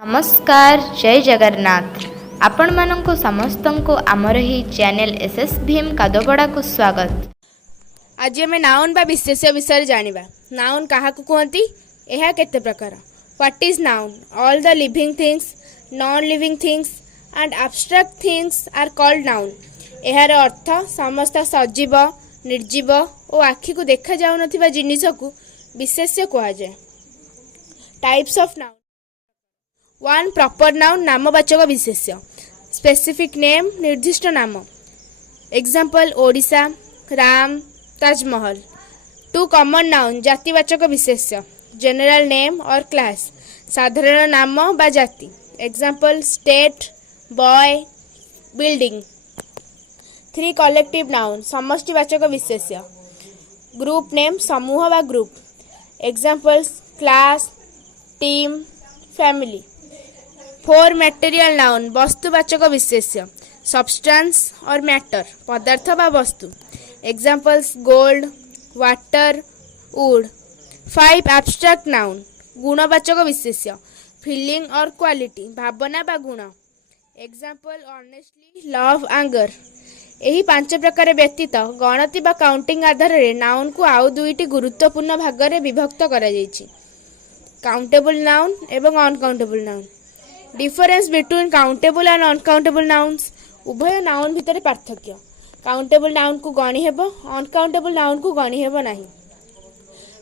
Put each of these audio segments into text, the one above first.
नमस्कार जय जगन्नाथ आपण मानंको समस्तंको आमर ही चैनल एसएस भीम कादोबड़ा को स्वागत। आज आम नाउन बा विशेष्य विषय जानिबा। नाउन काहाकु कहती, एहा केते प्रकार। What is noun? All the living things, non living things and abstract things are called noun. एहार अर्थ समस्त सजीव, निर्जीव और आखि को देखा जाउ नथिबा जिनिस को विशेष्य कहा जाए। Types of noun. One proper noun नामवाचक विशेष्य। स्पेसिफिक नेम निर्दिष्ट नाम। Example Odisha, Ram, Taj Mahal. Two common noun जातिवाचक विशेष्य। जनरल नेम और क्लास साधारण नाम बा जाति। Example state, boy, building. Three collective noun समष्टिवाचक विशेष्य। ग्रुप नेम समूह बा group. Examples class, team, family. Four material noun वस्तुवाचक विशेष्य। सब्सटेंस और मैटर पदार्थ बा वस्तु। Examples gold, water, wood. Five abstract noun गुणवाचक विशेष्य। फीलिंग और क्वालिटी भावना बा गुण। Example honestly, love, anger. एही पांच प्रकार व्यतीत गणति बा काउंटिंग आधार रे नाउन को आउ दुईटी गुरुत्वपूर्ण भाग रे विभक्त करा जायछि। काउंटेबल नाउन एवं uncountable noun. Difference between countable and uncountable nouns. उभय नाउन भितर पार्थक्य। काउंटेबल नाउन को गणी हेबो, अनकाउंटेबल नाउन को गणी हेबो नाही।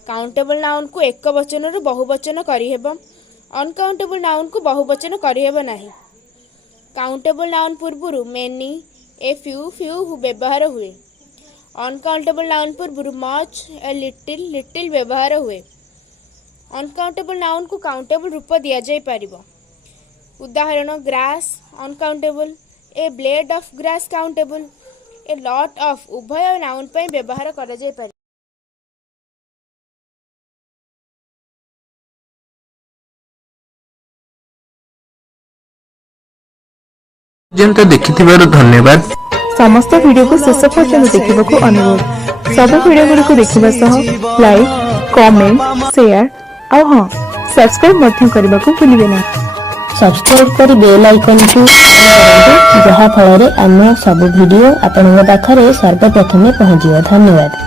काउंटेबल नाउन को एक वचन रु बहुवचन करि हेबो, अनकाउंटेबल नाउन को बहुवचन करि हेबो नाही। काउंटेबल नाउन पूर्वरु मेनी, ए फ्यू, फ्यू व्यवहार हुए। अनकाउंटेबल नाउन पूर्वरु मच, ए लिटिल, लिटिल व्यवहार हुए। अनकाउंटेबल नाउन को काउंटेबल रूप दिया जाय परिबो। उदाहरण grass uncountable, A blade of grass countable, a lot of उभय नाउन पे व्यवहार करा जाय पारे। पर्यंत देखिथिबारु धन्यवाद। समस्त वीडियो को शेष पर्यंत देखा अनुरोध। सब वीडियो गुड़िक देखा सह लाइक, कमेंट, शेयर और हाँ सब्सक्राइब करने को भूलिए ना। सब्सक्राइब कर बेल आइकन को जहाँ फल आम सब वीडियो आपन पाखरे सर्वप्रथमे पहुँच। धन्यवाद।